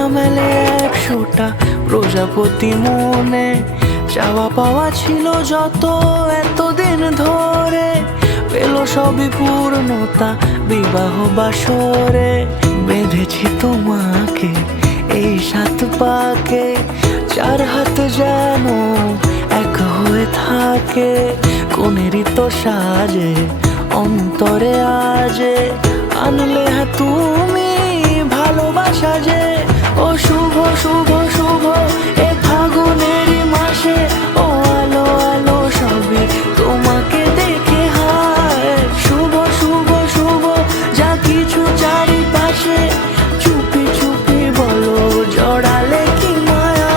না মেলে 100টা প্রজাপতি মনে, চাওয়া পাওয়া ছিল যত এতদিন ধরে, পেল সবই পূর্ণতা বিবাহ বাসরে। বেঁধেছি তোমাকে এই 7 পাকে, 4 হাত যেন এক হয়ে থাকে। কোনেরই তো সাজে অন্তরে আজে, আনলে তুমি ভালোবাসা যে। ও শুভ শুভ শুভ এ ফাগুনেরই মাসে, ও আলো আলো সবই তোমাকে দেখে হায়। শুভ শুভ শুভ যা কিছু চারিপাশে, চুপি চুপি বলো জড়ালে কি মায়া।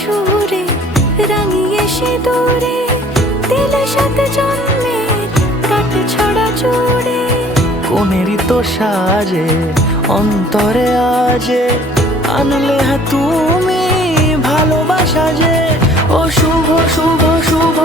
সুরে রাঙিয়ে সে দূরে দিলে 7 জন্মের কাট ছড়া জোড়ে। কোনেরই তো সাজে অন্তরে আজে, আনলে তুমি ভালোবাসা যে। ও শুভ শুভ শুভ